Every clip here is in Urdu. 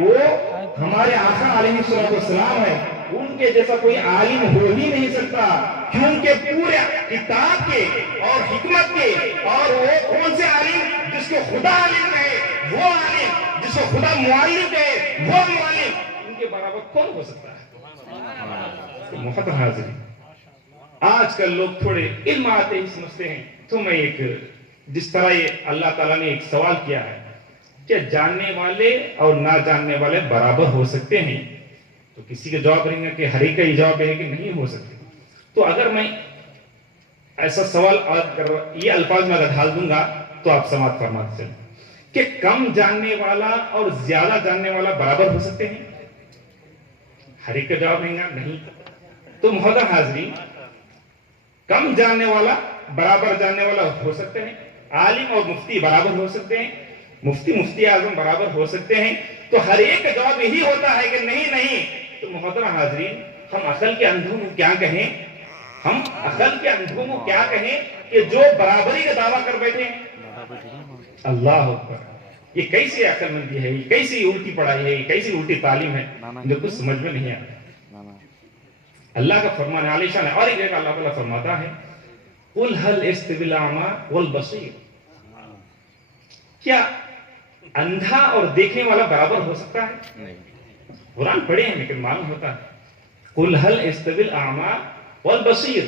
وہ ہمارے آقا علیہ السلام ہے، ان کے جیسا کوئی عالم ہو ہی نہیں سکتا، کیونکہ پورے کتاب کے اور حکمت کے، اور وہ کون سے عالم جس کو خدا عالم کہے وہ عالم، جس کو خدا معلم کہے وہ معلم، ان کے برابر کون ہو سکتا ہے؟ محترم حاضرین، آج کل لوگ تھوڑے علم آتے ہی سمجھتے ہیں، تو میں جس طرح یہ اللہ تعالیٰ نے ایک سوال کیا ہے کہ جاننے والے اور نہ جاننے والے برابر ہو سکتے ہیں، تو کسی کا جواب رہیں گا کہ ہر ایک کا یہ جواب ہے کہ نہیں ہو سکتے۔ تو اگر میں ایسا سوال یہ الفاظ میں اگر ڈھال دوں گا تو آپ سماعت فرماتے چلیں کہ کم جاننے والا اور زیادہ جاننے والا برابر ہو سکتے ہیں؟ ہر ایک کا جواب رہیں گا نہیں۔ تو محترم حاضرین، کم جاننے والا برابر جاننے والا ہو سکتے ہیں، عالم اور مفتی برابر ہو سکتے ہیں، مفتی اعظم برابر ہو سکتے ہیں، تو ہر ایک کا جواب یہی ہوتا ہے کہ نہیں۔ تو محترم حاضرین، ہم عقل کے اندھوں کو کیا کہیں؟ ہم عقل کے اندھوں کو کیا کہیں کہ جو برابری کا دعویٰ کر بیٹھے ہیں؟ اللہ اکبر، یہ کیسی عقل مندی ہے، یہ کیسی الٹی پڑھائی ہے، یہ کیسی الٹی تعلیم ہے، جو کچھ سمجھ میں نہیں آتا۔ اللہ کا فرمان عالی شان ہے، اور ایک جگہ اللہ تعالیٰ فرماتا ہے قُلْ هَلْ يَسْتَوِي الْأَعْمَى وَالْبَصِيرُ، کیا اندھا اور دیکھنے والا برابر ہو سکتا ہے؟ قرآن پڑھے ہیں لیکن معلوم ہوتا ہے قُلْ هَلْ يَسْتَوِي الْأَعْمَى وَالْبَصِيرُ،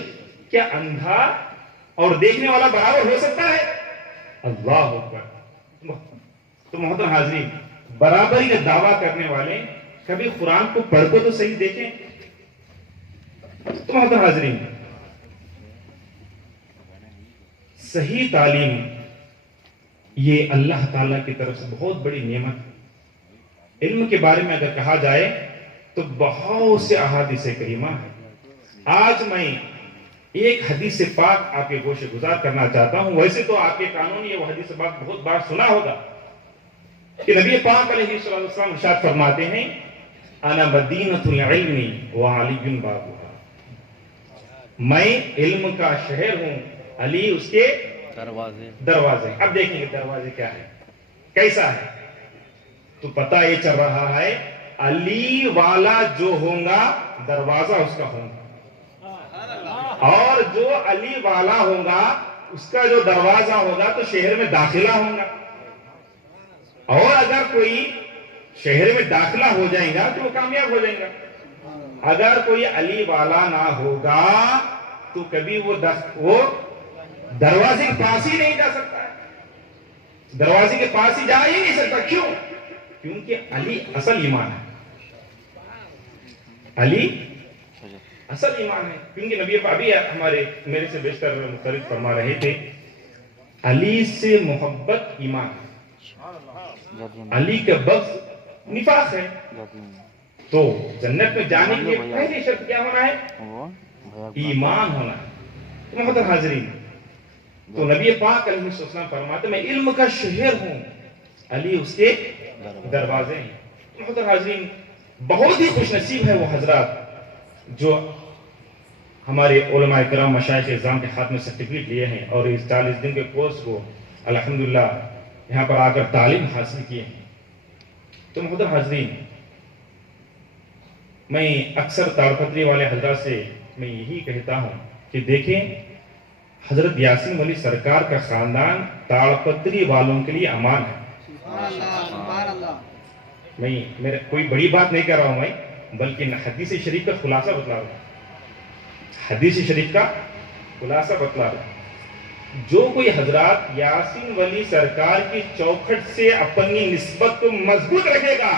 کیا اندھا اور دیکھنے والا برابر ہو سکتا ہے؟ اللہ اکبر۔ تو محترم حاضرین، برابری کا دعویٰ کرنے والے کبھی قرآن کو پڑھ کو تو صحیح دیکھیں۔ تو محترم حاضرین، صحیح تعلیم یہ اللہ تعالیٰ کی طرف سے بہت بڑی نعمت ہے۔ علم کے بارے میں اگر کہا جائے تو بہت سے احادیث کریمہ ہیں۔ آج میں ایک حدیث پاک آپ کے گوشے گزار کرنا چاہتا ہوں۔ ویسے تو آپ کے قانون یہ وہ حدیث پاک بہت بار سنا ہوگا کہ نبی پاک علیہ السلام ارشاد فرماتے ہیں انا مدینۃ العلم وعلی بابها، میں علم کا شہر ہوں، علی اس کے دروازے۔ اب دیکھیں گے دروازے کیا ہے، کیسا ہے، تو پتہ یہ چل رہا ہے علی والا جو ہوگا دروازہ اس کا ہوگا، اور جو علی والا ہوگا اس کا جو دروازہ ہوگا تو شہر میں داخلہ ہوگا، اور اگر کوئی شہر میں داخلہ ہو جائے گا تو وہ کامیاب ہو جائے گا۔ اگر کوئی علی والا نہ ہوگا تو کبھی وہ دروازے کے پاس ہی نہیں جا سکتا ہے، دروازے کے پاس ہی جا ہی نہیں سکتا۔ کیوں؟ کیونکہ علی اصل ایمان ہے، علی اصل ایمان ہے۔ کیونکہ نبی ابھی میرے سے بیشتر مختلف فرما رہے تھے علی سے محبت ایمان ہے، علی کا بغض نفاق ہے۔ تو جنت میں جانے کے لیے پہلی شرط کیا ہونا ہے؟ ایمان ہونا ہے۔ تو محترم حاضرین، تو نبی پاک علیہ السلام فرماتے میں علم کا شہر ہوں، علی اس کے دروازے ہیں۔ محترم حاضرین، بہت ہی خوش نصیب ہے وہ حضرات جو ہمارے علماء کرام مشائخ اعظام کے ہاتھ میں سرٹیفکیٹ لیے ہیں اور اس 40 دن کے کورس کو الحمدللہ یہاں پر آ کر تعلیم حاصل کیے ہیں۔ تو محترم حاضرین، میں اکثر تاڑپتری والے حضرات سے میں یہی کہتا ہوں کہ دیکھیں حضرت یاسین ولی سرکار کا خاندان تاڑپتری والوں کے لیے امان ہے۔ میں کوئی بڑی بات نہیں کر رہا ہوں میں، بلکہ حدیث شریف کا خلاصہ بتلا رہا ہوں، حدیث شریف کا خلاصہ بتلا رہا ہوں۔ جو کوئی حضرات یاسین ولی سرکار کی چوکھٹ سے اپنی نسبت کو مضبوط رکھے گا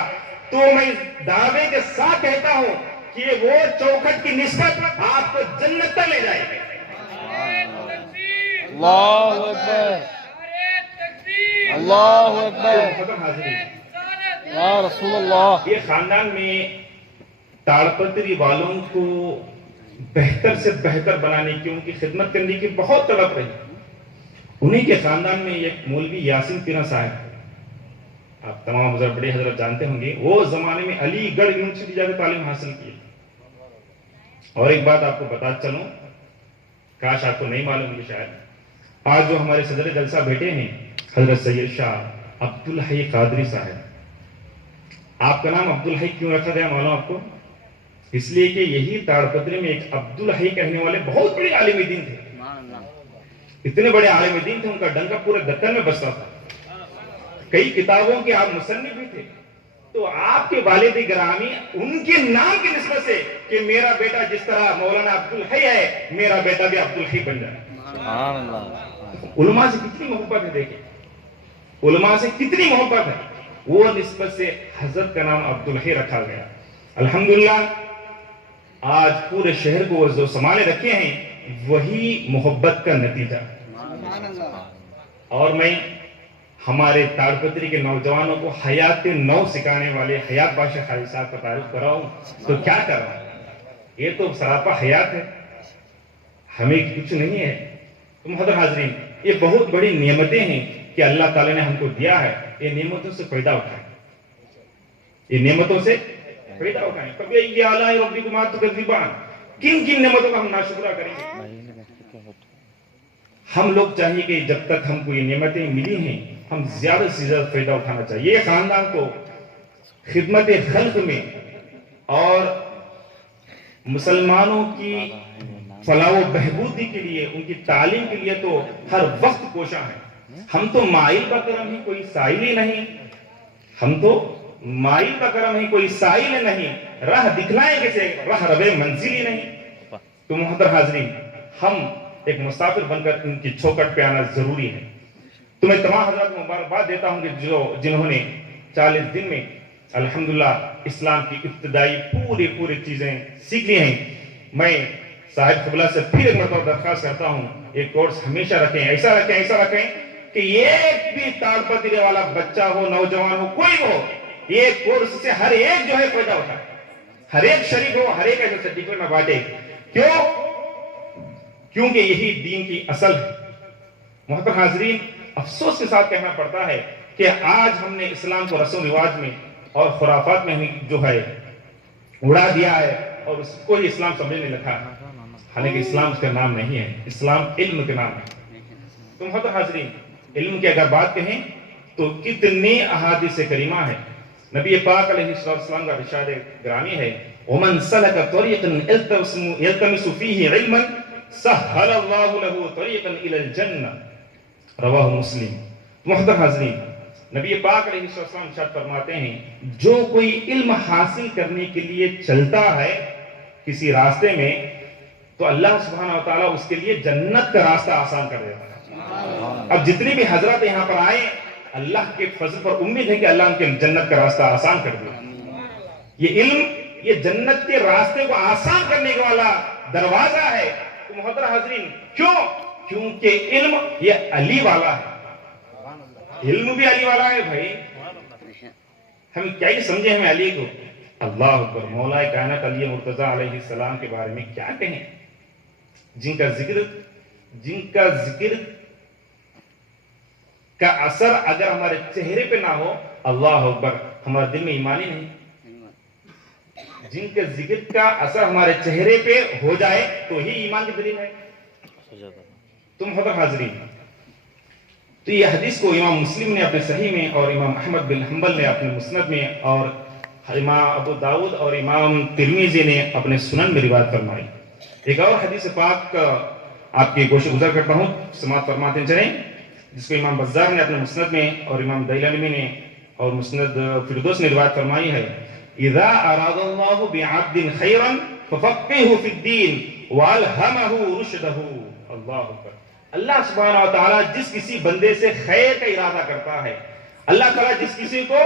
تو میں دعوے کے ساتھ کہتا ہوں کہ وہ چوکھٹ کی نسبت آپ کو جنت تک لے جائے گی۔ اللہ اکبر، اللہ اکبر، یا رسول اللہ۔ یہ خاندان میں تاڑپتری والوں کو بہتر سے بہتر بنانے کی، ان کی خدمت کرنے کی بہت تڑپ رہی۔ انہی کے خاندان میں ایک مولوی یاسین پیرا صاحب، آپ تمام حضرت بڑے حضرت جانتے ہوں گے، وہ زمانے میں علی گڑھ یونیورسٹی جا کر تعلیم حاصل کی۔ اور ایک بات آپ کو بتا چلوں، کاش آپ کو نہیں معلوم ہوگی شاید، آج جو ہمارے صدر جلسہ بیٹھے ہیں حضرت سید شاہ عبدالحی قادری صاحب، آپ کا نام عبدالحی کیوں رکھا گیا معلوم آپ کو؟ اس لیے کہ یہی تاڑپتری میں ایک عبدالحی کہنے والے بہت بڑے عالم دین تھے. اتنے بڑے عالم دین تھے، ان کا ڈنکا پورے دکن میں بستا تھا. کئی کتابوں کے آپ مصنف بھی تھے. تو آپ کے والد گرامی ان کے نام کی نسبت سے کہ میرا بیٹا جس طرح مولانا عبدالحی ہے، میرا بیٹا بھی عبدالحی بن جائے. علماء سے کتنی محبت ہے، دیکھیں علماء سے کتنی محبت ہے. وہ نسبت سے حضرت کا نام عبدالحی رکھا گیا. الحمدللہ آج پورے شہر کو وہ جو سنبھالے رکھے ہیں وہی محبت کا نتیجہ. اور میں ہمارے تاڑپتری کے نوجوانوں کو حیات نو سکھانے والے حیات بادشاہ خالد صاحب کا تعارف کراؤں تو کیا کراؤں؟ یہ تو سراپا حیات ہے، ہمیں کچھ نہیں ہے. تو محترم حاضرین، یہ بہت بڑی نعمتیں ہیں کہ اللہ تعالیٰ نے ہم کو دیا ہے. یہ نعمتوں سے فائدہ اٹھائیں، یہ نعمتوں سے فائدہ اٹھائیں. کبھی آلاء ربکما تکذبان، کن کن نعمتوں کا ہم ناشکرہ کریں گے؟ ہم لوگ چاہیے کہ جب تک ہم کو یہ نعمتیں ملی ہیں ہم زیادہ سے زیادہ فائدہ اٹھانا چاہیے. یہ خاندان کو خدمت خلق میں اور مسلمانوں کی فلاح و بہبودی کے لیے، ان کی تعلیم کے لیے تو ہر وقت کوشاں ہیں. ہم تو مائل کا کرم ہی، کوئی سائل ہی نہیں. ہم تو مائل کا کرم ہی، کوئی سائل نہیں. راہ دکھلائیں کیسے، راہ ربے منزل ہی نہیں. تو محترم حاضرین، ہم ایک مسافر بن کر ان کی چوکٹ پہ آنا ضروری ہے. تو میں تمام حضرات کو مبارکباد دیتا ہوں کہ جنہوں نے 40 دن میں الحمدللہ اسلام کی ابتدائی پوری چیزیں سیکھ لی ہیں. میں صاحب قبلہ سے پھر ایک مرتبہ درخواست کرتا ہوں، ایک کورس ہمیشہ رکھیں، ایسا رکھیں کہ ایک بھی تاڑپتری والا بچہ ہو، نوجوان ہو، کوئی ہو، یہ کورس سے ہر ایک جو ہے فائدہ اٹھائے، ہر ایک شریک ہو، ہر ایک ایسا سرٹیفکیٹ میں بانٹے. کیونکہ یہی دین کی اصل ہے. محترم حاضرین، افسوس کے ساتھ کہنا پڑتا ہے کہ آج ہم نے اسلام کو رسم و رواج میں اور خرافات میں جو ہے اڑا دیا ہے اور اس کو ہی اسلام سمجھنے لگا، حالانکہ اسلام اس کا نام نہیں ہے. اسلام علم کے نام ہے. تو محترم حاضرین، علم کی اگر بات کہیں تو کتنے احادیث کریمہ ہیں. نبی پاک علیہ السلام کا ارشاد گرامی ہے، وَمَنْ سَلَكَ طَرِيقًا يَلْتَمِسُ فِيهِ عِلْمًا سَهَّلَ اللَّهُ لَهُ طَرِيقًا إِلَى الْجَنَّةِ رواہ مسلم. محترم حاضرین، نبی پاک علیہ السلام ارشاد فرماتے ہیں، جو کوئی علم حاصل کرنے کے لیے چلتا ہے کسی راستے میں تو اللہ سبحانہ وتعالیٰ اس کے لیے جنت کا راستہ آسان کر دیتا ہے. اب جتنی بھی حضرات یہاں پر آئے، اللہ کے فضل پر امید ہے کہ اللہ ان کے جنت کا راستہ آسان کر دے. یہ علم، یہ جنت کے راستے کو آسان کرنے والا دروازہ ہے. تو محترم حاضرین، کیونکہ علم یہ علی والا ہے. علم بھی علی والا ہے بھائی. ہم کیا ہی سمجھے ہمیں علی کو. اللہ اکبر. مولا کائنات علی مرتضیٰ علیہ السلام کے بارے میں کیا کہیں، جن کا ذکر کا اثر اگر ہمارے چہرے پہ نہ ہو، اللہ اکبر، ہمارے دل میں ایمان ہی نہیں. جن کے ذکر کا اثر ہمارے چہرے پہ ہو جائے تو ہی ایمان کی دلیل ہے. تم محترم حاضرین، تو یہ حدیث کو امام مسلم نے اپنے صحیح میں اور امام احمد بن حنبل نے اپنے مسند میں اور امام ابو داؤد اور امام ترمذی نے اپنے سنن میں روایت فرمائی. ایک اور حدیث پاک آپ کی گوش گزر کرتا ہوں، سماعت فرماتے چلیں، جس کو امام بزار نے اپنے مسند میں اور امام دیلمی نے اور مسند فردوس نے روایت فرمائی ہے، اذا اراد اللہ بعبد خیرا ففقهه فی الدین والہمہ رشدہ. اللہ اکبر. اللہ سبحانہ وتعالی جس کسی بندے سے خیر کا ارادہ کرتا ہے، اللہ تعالیٰ جس کسی کو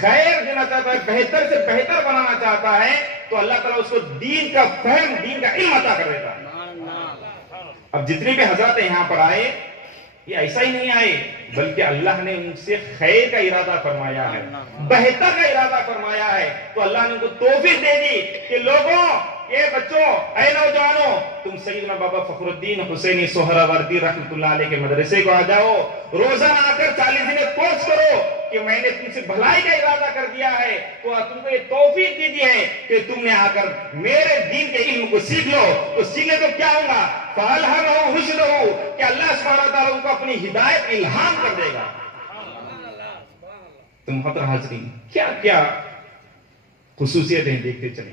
خیر دینا چاہتا ہے، بہتر سے بہتر بنانا چاہتا ہے، تو اللہ تعالیٰ اس کو دین کا فہم، دین کا علم عطا کر دیتا ہے. اب جتنے بھی حضرات یہاں پر آئے، یہ ایسا ہی نہیں آئے، بلکہ اللہ نے ان سے خیر کا ارادہ فرمایا ہے، بہتر کا ارادہ فرمایا ہے. تو اللہ نے ان کو توفیق دے دی کہ لوگوں، اے بچوں، اے نوجوانوں، تم سیدنا بابا فخر الدین حسینی سہراوردی رحمۃ اللہ علیہ کے مدرسے کو آ جاؤ، روزانہ آ کر 40 دن کورس کرو کہ میں نے تم سے بھلائی کا ارادہ کر دیا ہے. تو تم کو یہ توفیق دی ہے کہ تم نے آ کر میرے دین کے علم کو سیکھ لو. تو سیکھنے تو کیا ہوگا؟ فَأَلْهَمَهُ رُشْدَهُ، کہ اللہ سبحانہ وتعالیٰ ان کو اپنی ہدایت الہام کر دے گا. تو محترم حاضرین کیا کیا خصوصیتیں دیکھتے چلیں.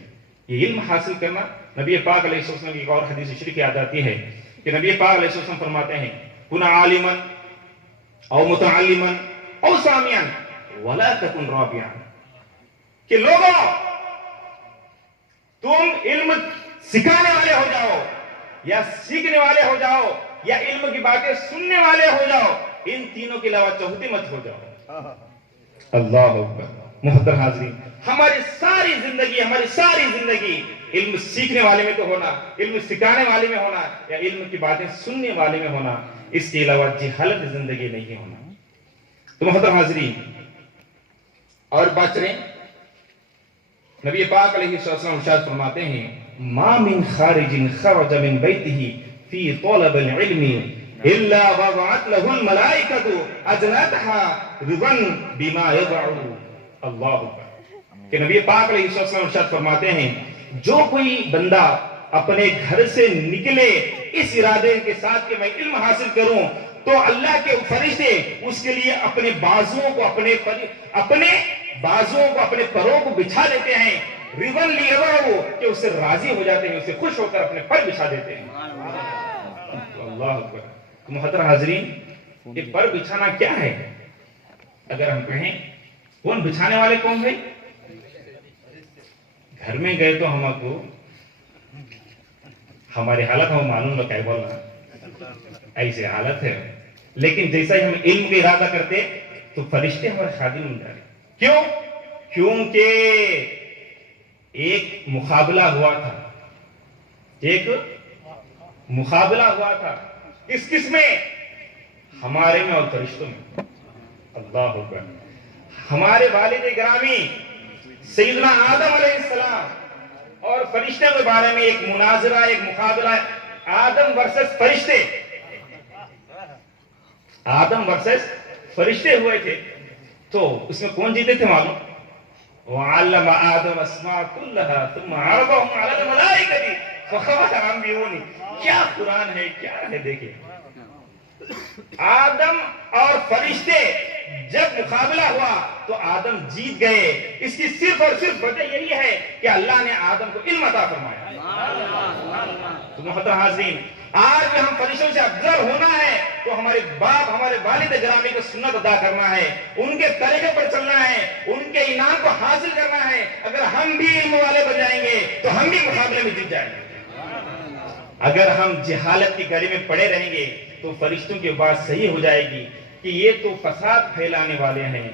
یہ علم حاصل کرنا نبی پاک علیہ السلام کی ایک اور حدیث شریف یاد آتی ہے کہ نبی پاک علیہ السلام فرماتے ہیں کن عالما او متعلما او سامعا ولا تکن رابعا، کہ لوگوں تم علم سکھانے والے ہو جاؤ یا سیکھنے والے ہو جاؤ یا علم کی باتیں سننے والے ہو جاؤ، ان تینوں کے علاوہ چوتھے مت ہو جاؤ. اللہ اکبر. محترم حاضرین ہماری ساری زندگی علم سیکھنے والے میں تو ہونا، علم سکھانے والے میں ہونا یا علم کی باتیں سننے والے میں ہونا، اس کے علاوہ جہالت زندگی نہیں ہونا. تو محترم حاضرین اور بات کریں نبی پاک علیہ السلام ارشاد فرماتے ہیں ما من خارج خرج من بیتہ فی طلب العلم الا وضعت له الملائکۃ اجنحتها رضا بما يدعو. اللہ اکبر. کہ نبی پاک علیہ السلام ارشاد فرماتے ہیں جو کوئی بندہ اپنے گھر سے نکلے اس ارادے کے ساتھ کہ میں علم حاصل کروں تو اللہ کے فرشتے اس کے لیے اپنے بازوؤں کو اپنے پروں کو بچھا دیتے ہیں، رضا لیدعو، کہ اس سے راضی ہو جاتے ہیں، اس سے خوش ہو کر اپنے پر بچھا دیتے ہیں. اللہ اکبر. محترم حاضرین یہ پر بچھانا کیا ہے؟ اگر ہم کہیں کون بچھانے والے کون ہیں؟ گھر میں گئے تو ہم کو ہماری حالت ہمیں معلوم ہے، کیا بولنا ایسے حالت ہے، لیکن جیسا ہی ہم علم کا ارادہ کرتے تو فرشتے ہمارے خادم بن جا رہے. کیوں؟ کیونکہ ایک مقابلہ ہوا تھا کس میں؟ ہمارے میں اور فرشتوں میں. اللہ اکبر. ہمارے والد گرامی سیدنا آدم علیہ السلام اور فرشتے کے بارے میں ایک مناظرہ، ایک مقابلہ، آدم ورسس فرشتے ہوئے تھے. تو اس میں کون جیتے تھے معلوم؟ وَعَلَّمَ آدَمَ الْأَسْمَاءَ كُلَّهَا ثُمَّ عَرَضَهُمْ عَلَى الْمَلَائِكَةِ فَقَالَ أَنبِئُونِي. کیا قرآن ہے، کیا ہے. دیکھیں آدم اور فرشتے جب مقابلہ ہوا تو آدم جیت گئے. اس کی صرف اور صرف وجہ یہی ہے کہ اللہ نے آدم کو علم عطا فرمایا. تو محترم حاضرین آج بھی ہم فرشتوں سے افضل ہونا ہے تو ہمارے باپ، ہمارے والد گرامی کو سنت ادا کرنا ہے، ان کے طریقے پر چلنا ہے، ان کے انعام کو حاصل کرنا ہے. اگر ہم بھی علم والے بن جائیں گے تو ہم بھی مقابلے میں جیت جائیں گے. اگر ہم جہالت کی گڑی میں پڑے رہیں گے تو فرشتوں کی بات صحیح ہو جائے گی کہ یہ تو فساد پھیلانے والے ہیں،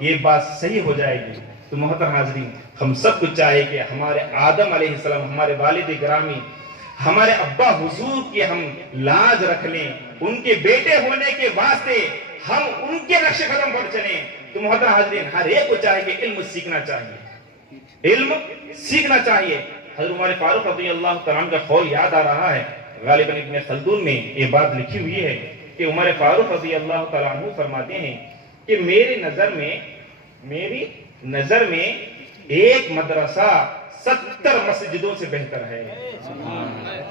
یہ بات صحیح ہو جائے گی. تو محترم حاضرین ہم سب کو چاہے کہ ہمارے آدم علیہ السلام، ہمارے والد گرامی، ہمارے ابا حضور کی ہم لاج رکھ لیں، ان کے بیٹے ہونے کے واسطے ہم ان کے نقش قدم پر چلیں. تو محترم حاضرین ہر ایک کو چاہے کہ علم سیکھنا چاہیے. حضرت عمر فاروق رضی اللہ تعالیٰ عنہ کا قول یاد آ رہا ہے. غالباً ابن خلدون میں یہ بات لکھی ہوئی ہے کہ عمر فاروق رضی اللہ تعالیٰ عنہ فرماتے ہیں کہ میری نظر میں ایک مدرسہ 70 مسجدوں سے بہتر ہے.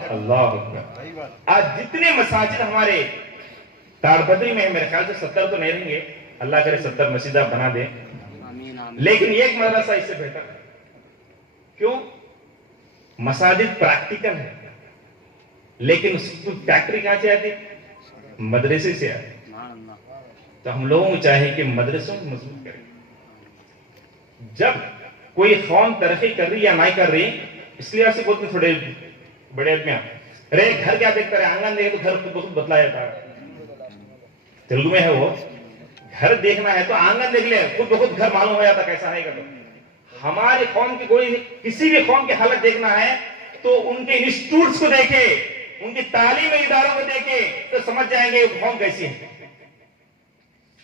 اللہ اکبر. آج جتنے مساجد ہمارے تاڑ بدری میں ہیں، میرے خیال سے 70 تو نہیں رہیں گے، اللہ کرے 70 مسجدہ بنا دے، لیکن ایک مدرسہ اس سے بہتر ہے. کیوں؟ مساجد پریکٹیکل ہے، لیکن اس کو فیکٹری کہاں سے آتی؟ مدرسے سے آتی. تو ہم لوگوں کو چاہیے کہ مدرسوں کو مضبوط کریں. جب کوئی قوم ترقی کر رہی یا نہیں کر رہی، اس لیے ایسے بولتے تھوڑے بڑے آدمی ارے گھر کیا دیکھتا رہے، آنگن دیکھے تو گھر خود بخود بتلا جاتا ہے. تیلگو میں ہے وہ، گھر دیکھنا ہے تو آنگن دیکھ لے، خود بخود گھر معلوم ہو جاتا کیسا ہے. ہماری قوم کی کسی بھی قوم کی حالت دیکھنا ہے تو ان کے انسٹیٹیوٹس کو دیکھے، ان کی تعلیمی اداروں کو دیکھے تو سمجھ جائیں گے وہ قوم کیسی ہے.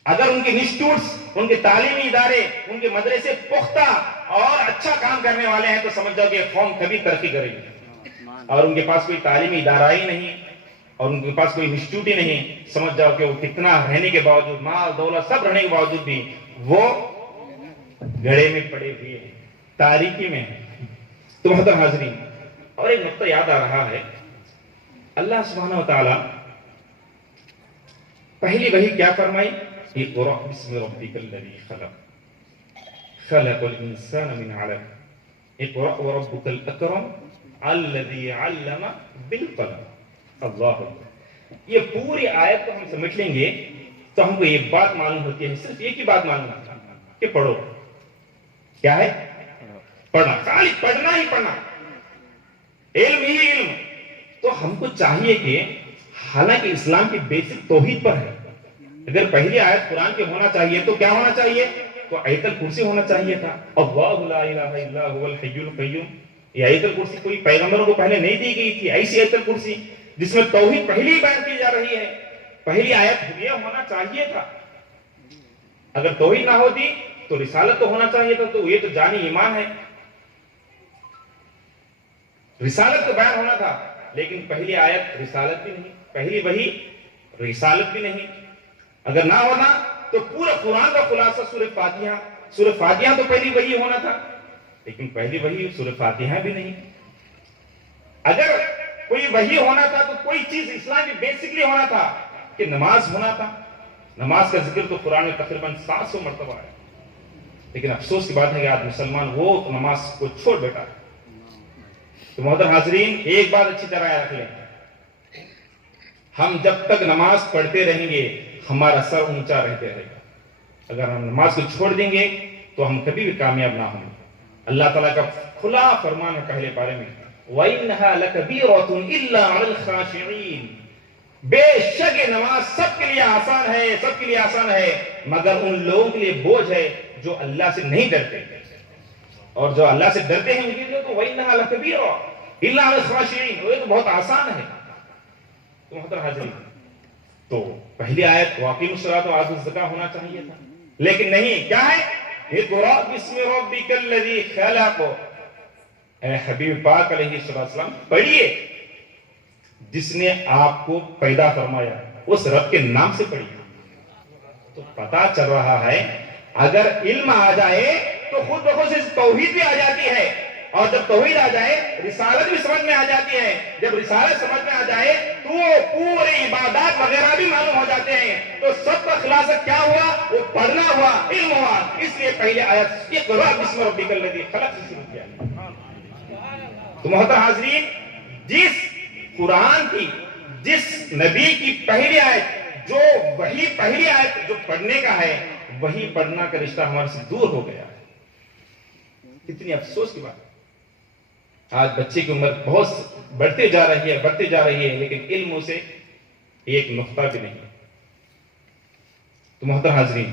اگر ان کے انسٹیٹیوٹس، ان کے تعلیمی ادارے، ان کے مدرسے پختہ اور اچھا کام کرنے والے ہیں تو سمجھ جاؤ کہ قوم کبھی ترقی کرے گی. اور ان کے پاس کوئی تعلیمی ادارہ ہی نہیں اور ان کے پاس کوئی انسٹیٹیوٹ ہی نہیں، سمجھ جاؤ کہ وہ کتنا رہنے کے باوجود، مال دولت سب رہنے کے باوجود بھی وہ گڑھے میں پڑے ہوئے ہیں، تاریکی میں ہیں. تو محترم حاضرین اور ایک نقطہ یاد آ رہا ہے، اللہ سبحانہ و تعالی پہلی وحی کیا فرمائی؟ اقرأ بسم ربک الذی خلق خلق الانسان من علق اقرأ وربک الاکرم الذی علم بالقلم. اللہ اکبر. یہ پوری آیت کو ہم سمجھ لیں گے تو ہم کو ایک بات معلوم ہوتی ہے, صرف ایک ہی بات معلوم ہوتی ہے کہ پڑھو. کیا ہے؟ پڑھنا, خالی پڑھنا ہی پڑھنا, علم ہی علم. تو ہم کو چاہیے کہ حالانکہ اسلام کی بیسک توحید پر ہے, اگر پہلی آیت قرآن کے ہونا چاہیے تو کیا ہونا چاہیے؟ تو آیت الکرسی ہونا چاہیے تھا. اللہ لا الہ الا هو الحی القیوم. یہ آیت الکرسی کوئی پیغمبروں کو پہلے نہیں دی گئی تھی, ایسی آیت الکرسی جس میں توحید پہلی بیان کی جا رہی ہے. پہلی آیت یہ ہونا چاہیے تھا. اگر توحید نہ ہوتی تو رسالت تو ہونا چاہیے تھا. تو یہ تو جانی ایمان ہے, رسالت تو بیان ہونا تھا. لیکن پہلی آیت رسالت بھی نہیں, پہلی وحی رسالت بھی نہیں. اگر نہ ہونا تو پورا قرآن کا خلاصہ سورہ فاتحہ. سورہ فاتحہ تو پہلی وحی ہونا تھا, لیکن پہلی وحی سورہ فاتحہ بھی نہیں. اگر کوئی وحی ہونا تھا تو کوئی چیز اسلام کی بیسکلی ہونا تھا کہ نماز ہونا تھا. نماز کا ذکر تو قرآن میں تقریباً 700 مرتبہ ہے, لیکن افسوس کی بات ہے کہ آج مسلمان وہ نماز کو چھوڑ بیٹھا ہے. تو محترم حاضرین, ایک بات اچھی طرح رکھ لیں, ہم جب تک نماز پڑھتے رہیں گے ہمارا سر اونچا رہتے رہے گا. اگر ہم نماز کو چھوڑ دیں گے تو ہم کبھی بھی کامیاب نہ ہوں گے. اللہ تعالیٰ کا کھلا فرمان ہے پہلے پارے میں, وَإِنَّهَا لَكَبِيرَةٌ إِلَّا عَلَى الْخَاشِعِينَ. بے شک یہ نماز سب کے لیے آسان ہے, سب کے لیے آسان ہے, مگر ان لوگوں کے لیے بوجھ ہے جو اللہ سے نہیں ڈرتے. اور جو اللہ سے ڈرتے ہیں ان کے لیے تو وَإِنَّهَا لَكَبِيرَةٌ إِلَّا عَلَى الْخَاشِعِينَ, وہ تو بہت آسان ہے. تو محترم حاضرین, تو پہلی آیت واقعی الصلاۃ وآتوا الزکاۃ ہونا چاہیے تھا, لیکن نہیں. کیا ہے؟ اقرأ بسم ربک الذی خلق. اے حبیب پاک علیہ السلام پڑھیے جس نے آپ کو پیدا فرمایا, اس رب کے نام سے پڑھیے. تو پتا چل رہا ہے اگر علم آ جائے تو خود بخود سے توحید بھی آ جاتی ہے, اور جب توحید آ جائے رسالت بھی سمجھ میں آ جاتی ہے. جب رسالت سمجھ میں آ جائے تو پورے عبادات وغیرہ بھی معلوم ہو جاتے ہیں. تو سب کا خلاصہ کیا ہوا؟ وہ پڑھنا ہوا, علم ہوا. اس لیے پہلے آیت اقرأ بسم ربک الذی خلق سے شروع کیا. تو محترم حاضرین, جس قرآن کی, جس نبی کی پہلی آیت, جو وہی پہلی آیت جو پڑھنے کا ہے, وہی پڑھنا کا رشتہ ہمارے سے دور ہو گیا. کتنی افسوس کی بات. آج بچے کی عمر بہت بڑھتے جا رہی ہے, لیکن علم سے ایک نقطہ بھی نہیں. تو محترم حاضرین,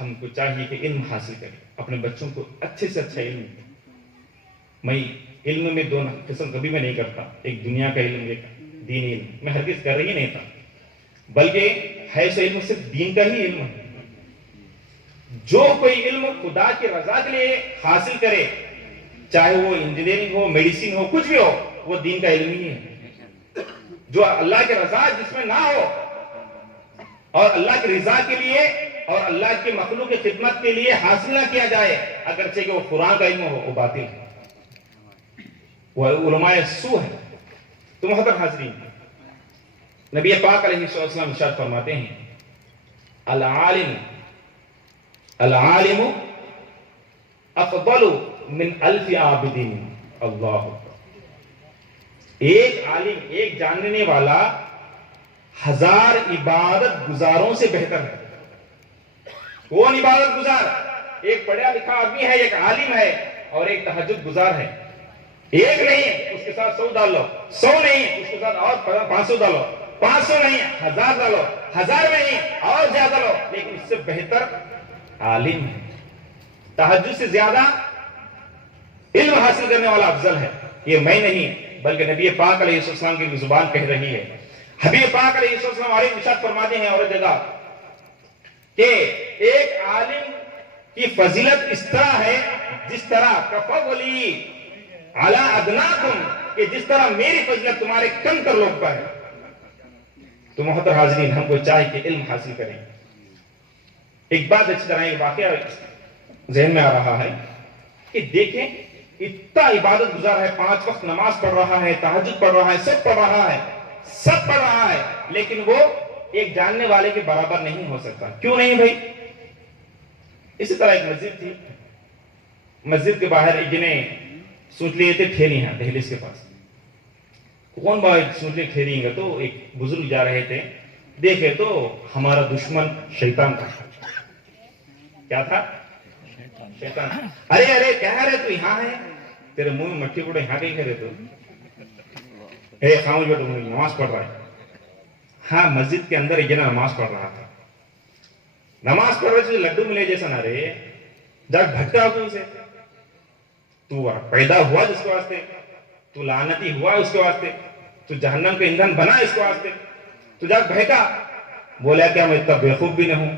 ہم کو چاہیے کہ علم حاصل کریں, اپنے بچوں کو اچھے سے اچھا علم دیں. میں علم میں دو قسم کبھی میں نہیں کرتا, ایک دنیا کا علم, ایک دینی علم. میں ہرگز کر رہی نہیں تھا, بلکہ ہے سو علم صرف دین کا ہی علم ہے. جو کوئی علم خدا کی رضا کے لیے حاصل کرے, چاہے وہ انجینئرنگ ہو, میڈیسن ہو, کچھ بھی ہو, وہ دین کا علم ہی ہے. جو اللہ کی رضا جس میں نہ ہو اور اللہ کی رضا کے لیے اور اللہ کے مخلوق کی خدمت کے لیے حاصل نہ کیا جائے, اگرچہ کہ وہ قرآن کا علم ہو, وہ باطل ہے, وہ علماء سو ہے. تو محترم حاضرین, نبی پاک علیہ السلام ارشاد فرماتے ہیں, العالم افضل من الف عابدین. اللہ اکبر. ایک عالم, ایک جاننے والا 1000 عبادت گزاروں سے بہتر ہے. کون عبادت گزار؟ ایک پڑھا لکھا آدمی ہے, ایک عالم ہے, اور ایک تہجد گزار ہے. ایک نہیں, اس کے ساتھ 100 ڈال لو. 100 نہیں, اس کے ساتھ اور 500 ڈالو. 500 نہیں, 1000 ڈالو. 1000 میں نہیں, اور زیادہ لو, لیکن اس سے بہتر عالم ہے. تہجد سے زیادہ علم حاصل کرنے والا افضل ہے. یہ میں نہیں, بلکہ نبی پاک علیہ السلام کی زبان کہہ رہی ہے. حبیب پاک علیہ السلام علیہ ارشاد فرماتے ہیں اور جگہ کہ ایک عالم کی فضیلت اس طرح ہے جس طرح کفضلی علی ادناکم, کہ جس طرح میری فضیلت تمہارے کم تر لوگ پر ہے. تو محترم حاضرین, ہم کو چاہیے کہ علم حاصل کریں. ایک بات اچھی طرح ایک واقعہ ذہن میں آ رہا ہے کہ دیکھیں, اتنا عبادت گزار ہے, 5 وقت نماز پڑھ رہا ہے, تہجد پڑھ رہا ہے, سب پڑھ رہا ہے, لیکن وہ ایک جاننے والے کے برابر نہیں ہو سکتا. کیوں نہیں بھائی؟ اسی طرح ایک مسجد تھی، مسجد کے باہر ایک جنے سوچ لیے تھے ٹھہری ہیں دہلیز کے پاس. کون بھائی سوچ لے ٹھہریں گے؟ تو ایک بزرگ جا رہے تھے، دیکھے تو ہمارا دشمن شیطان تھا. کیا تھا؟ شیطان. ارے ارے کیا رہے تو یہاں ہے، تیرے منہ میں مٹی پڑے، یہاں کہیں کرے تو اے خاموش بیٹھو، نماز پڑھ رہا ہے. ہاں مسجد کے اندر ایک جنا نماز پڑھ رہا تھا. نماز پڑھ رہے تھے لڈو ملے جیسا نہ رہے، جب بھٹکا تو اسے، تو پیدا ہوا جس کے واسطے، تو لعنتی ہوا اس کے واسطے، تو جہنم کا ایندھن بنا اس کے واسطے، تو جب بہکا. بولا کیا میں اتنا بیوقوف بھی نہ ہوں؟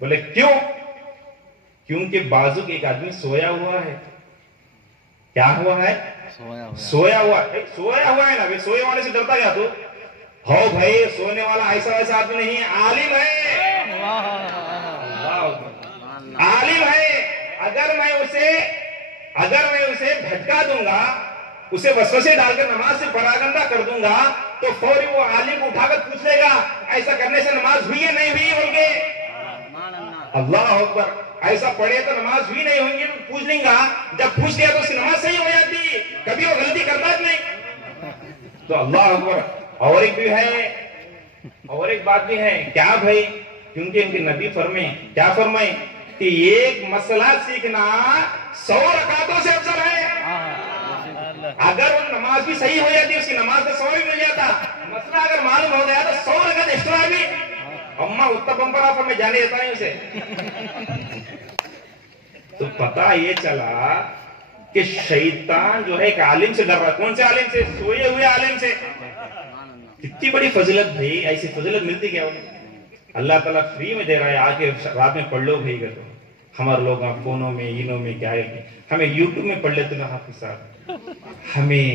بولے کیوں؟ کیونکہ بازو ایک آدمی سویا ہوا ہے. کیا ہوا ہے؟ سویا ہوا. سویا ہوا ہے نا، سوئے والے سے ڈرتا کیا تو؟ ہو بھائی سونے والا ایسا ویسا آدمی نہیں ہے، عالم ہے. عالم ہے. اگر میں اسے بھٹکا دوں گا، اسے وسوسے ڈال کر نماز سے پراگندہ کر دوں گا، تو فوری وہ عالم کو اٹھا کر پوچھ لے گا ایسا کرنے سے نماز ہوئی ہے نہیں ہوئی؟ بول کے اللہ اکبر. ایسا پڑھے تو نماز ہوئی نہیں ہوگی، پوچھ لیں گا. جب پوچھ لیا تو اس کی نماز صحیح ہو جاتی، کبھی وہ غلطی کرتا نہیں. تو اللہ اکبر. اور ایک بات بھی ہے. کیا بھائی؟ کیونکہ ان کے نبی کیا فرمائے کہ ایک مسئلہ سیکھنا 100 رکعتوں سے افضل ہے. اگر وہ نماز بھی صحیح ہو جاتی، اس کی نماز کا 100 بھی مل جاتا. مسئلہ اگر معلوم ہو گیا تو 100 رکعت ایکسٹرا بھی. اما اتنا بمپر آفر میں جانے دیتا نہیں اسے. تو پتہ یہ چلا کہ شیطان جو ہے ایک عالم سے ڈر رہا. کون سے عالم سے؟ سوئے ہوئے عالم سے. کتنی بڑی فضیلت بھائی. ایسی فضیلت ملتی کیا ہوگی؟ اللہ تعالیٰ فری میں دے رہا ہے. آ کے رات میں پڑھ لو بھائی. کر دو. ہمارے لوگ فونوں میں انوں میں کیا ہے، ہمیں یوٹیوب میں پڑھ لیتے نا حافظ صاحب، ہمیں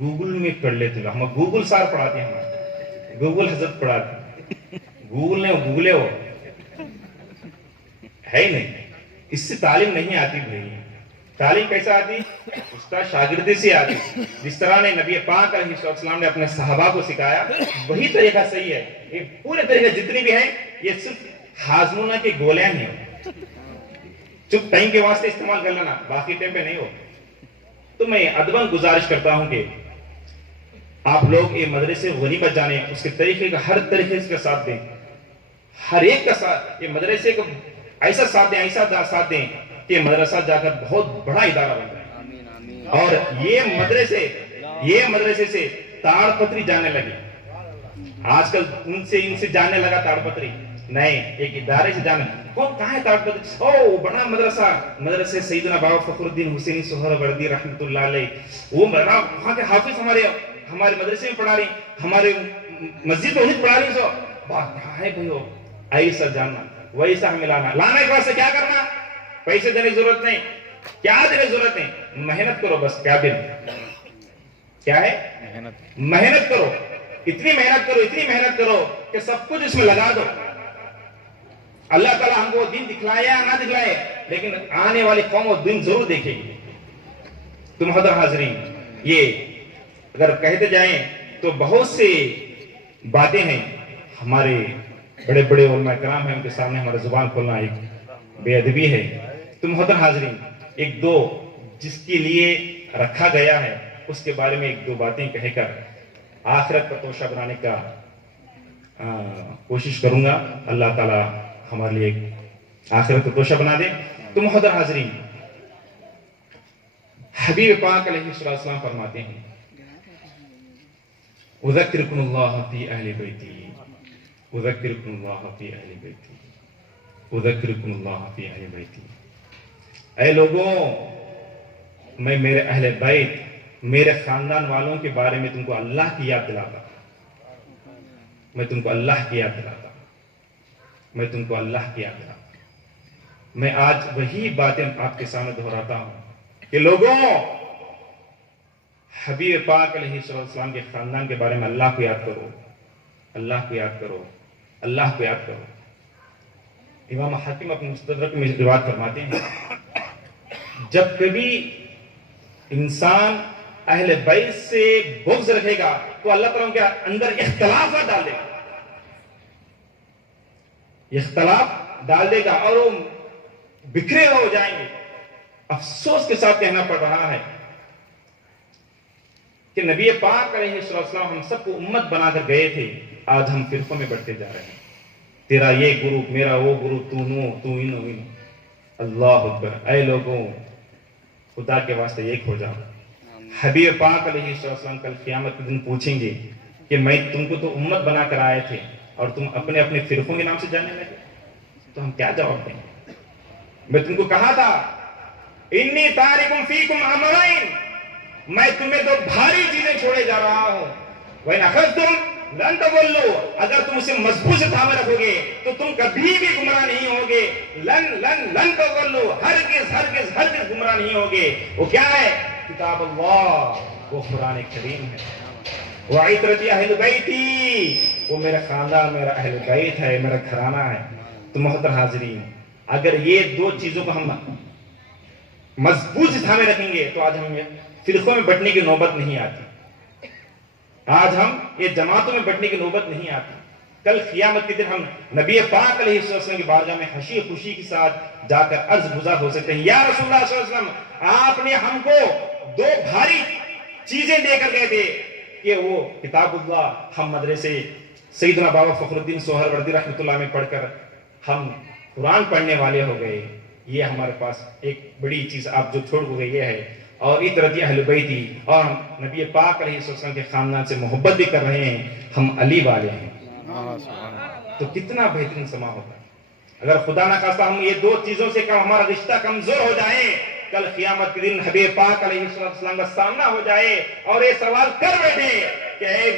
گوگل میں پڑھ لیتے نا. ہم گوگل صاحب پڑھاتے ہیں، ہمارے گوگل حضرت پڑھاتے ہیں. گوگل نے گوگلے ہو ہے ہی نہیں. اس سے تعلیم نہیں آتی بھائی. تعلیم کیسا آتی؟ استاد شاگردی سے آتی. جس طرح نے نبی پاک علیہ السلام نے اپنے صحابہ کو سکھایا، وہی طریقہ صحیح ہے. یہ پورے طریقے جتنی بھی ہیں یہ صرف ہاضمونہ کے گولیاں ہیں. چپ ٹائم کے واسطے استعمال کر لینا، باقی ٹائم پہ نہیں ہو. تو میں ادباً گزارش کرتا ہوں کہ آپ لوگ یہ مدرسے غنیمت جانے، اس کے طریقے کا ہر طریقے کا ساتھ دیں. ہر ایک کا ساتھ. یہ مدرسے کو ایسا ساتھ دیں، ایسا ساتھ دیں کہ مدرسہ جا کر بہت بڑا ادارہ بن جائے. اور یہ مدرسے سے تاڑ پتری جانے لگی. آج کل ان سے جانے لگا تاڑ پتری نہیں، ایک ادارے سے جانے. کون کہاں ہے تاڑ پتری؟ او بڑا مدرسے سیدنا بابا فخر الدین حسینی سہروردی رحمۃ اللہ علیہ. وہ وہاں کے حافظ ہمارے مدرسے میں پڑھا رہی، ہمارے مسجد میں پڑھا رہی. سو کہاں ہے بھائی؟ ایسا جاننا، ویسا ہمیں لانا کے واسطے کیا کرنا؟ پیسے دینے کی ضرورت نہیں. کیا دینے کی ضرورت نہیں؟ محنت کرو بس. کیا ہے؟ محنت کرو. اتنی محنت کرو کہ سب کچھ اس میں لگا دو. اللہ تعالیٰ ہم کو دن دکھلائے یا نہ دکھلائے، لیکن آنے والی قوم وہ دن ضرور دیکھے گی. تم حضر حاضرین، یہ اگر کہتے جائیں تو بہت سے باتیں ہیں. ہمارے بڑے بڑے علماء کرام ہیں، ان کے سامنے ہمارا زبان کھولنا ایک بے ادبی ہے. تم حضر حاضرین، ایک دو جس کے لیے رکھا گیا ہے اس کے بارے میں ایک دو باتیں کہہ کر آخرت کا توشہ بنانے کا کوشش کروں گا. اللہ تعالی ہمارے لیے آخرت کا توشہ بنا دے. تم حضر حاضرین، حبیب پاک علیہ السلام فرماتے ہیں اذکرکم اللہ فی اہل بیتی، اذکرکم اللہ فی اہل بیتی، اذکرکم اللہ فی اہل بیتی. اے لوگوں، میں میرے اہل بیت، میرے خاندان والوں کے بارے میں تم کو اللہ کی یاد دلاتا ہوں. میں تم کو اللہ کی یاد دلاتا ہوں. میں تم کو اللہ کی یاد دلاتا ہوں. میں آج وہی باتیں آپ کے سامنے دہراتا ہوں کہ لوگوں، حبیب پاک علیہ السلام کے خاندان کے بارے میں اللہ کو یاد کرو، اللہ کو یاد کرو، اللہ کو یاد کرو. امام حاکم اپنے مستدرک میں روایت فرماتے ہیں جب کبھی انسان اہل بیت سے بغض رکھے گا تو اللہ تعالیٰ ان کے اندر اختلافات ڈال دے گا. اختلاف ڈال دے گا اور وہ بکھرے ہو جائیں گے. افسوس کے ساتھ کہنا پڑ رہا ہے کہ نبی پاک علیہ السلام ہم سب کو امت بنا کر گئے تھے، آج ہم فرقوں میں بٹتے جا رہے ہیں. تیرا یہ گروپ، میرا وہ گروپ، تو انو. اللہ اکبر. اے لوگوں، خدا کے واسطے ایک ہو جاؤ. حبیب پاک علیہ السلام کل قیامت کے دن پوچھیں گے کہ میں تم کو تو امت بنا کر آئے تھے اور تم اپنے اپنے فرقوں کے نام سے جاننے لگے، تو ہم کیا جواب دیں؟ میں تم کو کہا تھا انی تارکم فیکم امرین، میں تمہیں دو بھاری چیزیں چھوڑے جا رہا ہوں. وَإِنْ أَخَذْتُمْ لَن تَضِلُّوا، اگر تم اسے مضبوط سے تھامے رکھو گے تو تم کبھی بھی گمراہ نہیں ہوگے. لن تضلوا، ہرگز گمراہ نہیں ہوگے. وہ کیا ہے؟ کتاب اللہ، وہ قرآن کریم ہے. وَعِتْرَتِ اہل بیتی، وہ میرا خاندان، میرا اہل بیت ہے، میرا گھرانہ ہے. تو محترم حاضرین، اگر یہ دو چیزوں کو ہم مضبوط سے تھامے رکھیں گے تو آج ہم فرقوں میں بٹنے کی نوبت نہیں آتی. آج ہم یہ جماعتوں میں بٹنے کی نوبت نہیں آتی. کل قیامت کے دن ہم نبی پاک علیہ السلام کی بارگاہ میں ہنسی خوشی کے ساتھ جا کر عرض گزار ہو سکتے ہیں، یا رسول اللہ صلی اللہ علیہ وسلم، آپ نے ہم کو دو بھاری چیزیں دے کر گئے تھے کہ وہ کتاب اللہ، ہم مدرسے سیدنا بابا فخر الدین سہروردی رحمۃ اللہ میں پڑھ کر ہم قرآن پڑھنے والے ہو گئے. یہ ہمارے پاس ایک بڑی چیز آپ جو چھوڑ گئے یہ ہے. اور عطرت اہل بیتی، اور ہم نبی پاک علیہ السلام کے خاندان سے محبت بھی کر رہے ہیں، ہم علی والے ہیں. تو کتنا بہترین سما ہوتا ہے اگر خدا نہ خواستہ ہم یہ دو چیزوں سے ہمارا رشتہ کمزور ہو جائے. کل قیامت کے دن حبیب پاک علیہ السلام کا سامنا ہو جائے اور یہ سوال کر بیٹھے کہ اے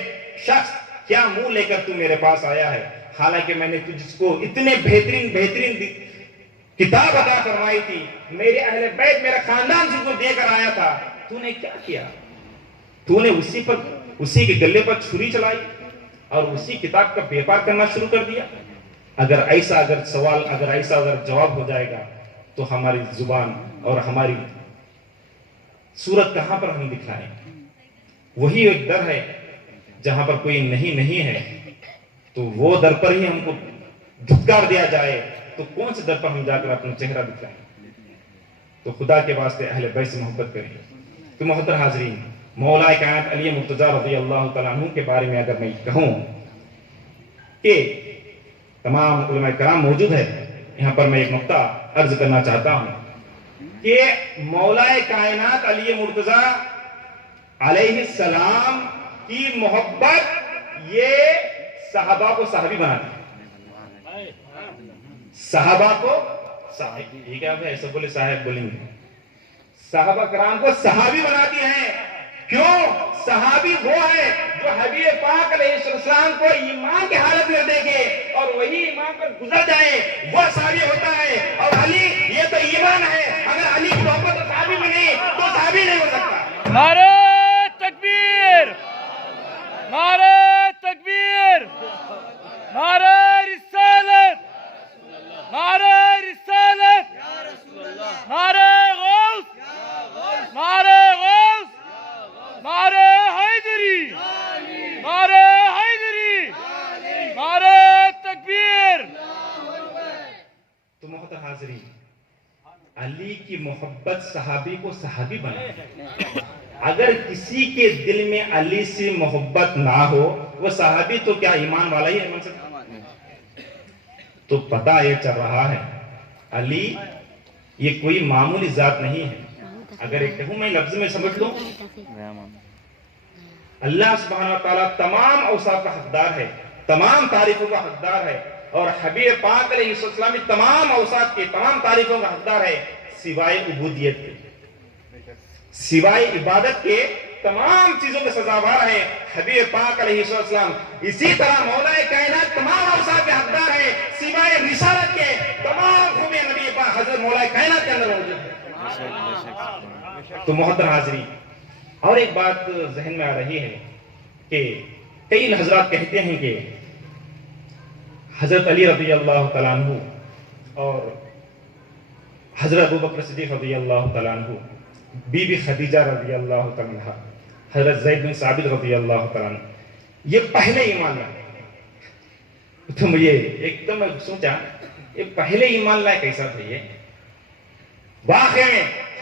شخص، کیا منہ لے کر تو میرے پاس آیا ہے، حالانکہ میں نے تجھ کو اتنے بہترین کتاب عطا فرمائی تھی، میرے اہل بیت، میرا خاندان جس کو دے کر آیا تھا، تو نے کیا کیا؟ تو نے اسی کے گلے پر چھری چلائی اور اسی کتاب کا بیپار کرنا شروع کر دیا. اگر ایسا جواب ہو جائے گا تو ہماری زبان اور ہماری صورت کہاں پر ہم دکھلائیں؟ وہی ایک در ہے جہاں پر کوئی نہیں ہے تو وہ در پر ہی ہم کو دھتکار دیا جائے تو کون سے در پر ہم جا کر اپنا چہرہ دکھائیں؟ تو خدا کے واسطے اہل بیت سے محبت کریں. تو محترم حاضرین، مولا کائنات علی مرتضیٰ رضی اللہ تعالیٰ عنہ کے بارے میں اگر میں کہوں کہ تمام علماء کرام موجود ہے، یہاں پر میں ایک نقطہ عرض کرنا چاہتا ہوں کہ مولا کائنات علی مرتضیٰ علیہ السلام کی محبت یہ صحابہ کو صحابی بناتی ہے. صحابہ کو صحابی، یہ کیا ہے؟ ایسا بولے صاحب بولیں گے، صحابہ کرام کو صحابی بناتی ہیں. کیوں؟ صحابی وہ ہے جو حبیب پاک علیہ السلام کو ایمان کی حالت میں دیکھے اور وہی ایمان پر گزر جائے، وہ صحابی ہوتا ہے. اور علی یہ تو ایمان ہے، اگر علی کی محبت صحابی بنے تو صحابی نہیں ہو سکتا. نعرہ تکبیر، نعرہ تکبیر، نعرہ رسالت، نعرہ رسالت، نعرہ غوث، نعرہ غوث، نعرہ حیدری، نعرہ حیدری، نعرہ تکبیر. تو محترم حاضرین، علی کی محبت صحابی کو صحابی بنا. اگر کسی کے دل میں علی سے محبت نہ ہو، وہ صحابی تو کیا ایمان والا ہی ہے؟ تو پتہ یہ چل رہا ہے علی یہ کوئی معمولی ذات نہیں ہے. اگر ایک کہوں میں لفظ میں سمجھ لوں، اللہ سبحانہ و تعالیٰ تمام اوصاف کا حقدار ہے، تمام تعریفوں کا حقدار ہے، اور حبیب پاک علیہ السلام تمام اوصاف کے، تمام تعریفوں کا حقدار ہے، سوائے عبودیت کے، سوائے عبادت کے تمام چیزوں کے سزاوار ہے حبیب پاک علیہ السلام. اسی طرح مولا کائنات تمام اوصاف کے حقدار ہے، سوائے رسالت کے تمام خوبیاں نبی پاک حضرت مولا کائنات کے اندر موجود ہے. تو محترم حاضرین، اور ایک بات ذہن میں آ رہی ہے کہ کئی حضرات کہتے ہیں کہ حضرت علی رضی اللہ تعالیٰ عنہ اور حضرت ابوبکر صدیق رضی اللہ تعالیٰ عنہ، بی بی خدیجہ رضی اللہ تعالیٰ عنہ، حضرت زید بن ثابت رضی اللہ تعالیٰ عنہ، یہ پہلے ایمان لائے. تو مجھے ایک دم سوچا یہ پہلے ایمان لائے کیسا تھا یہ؟ واقعی میں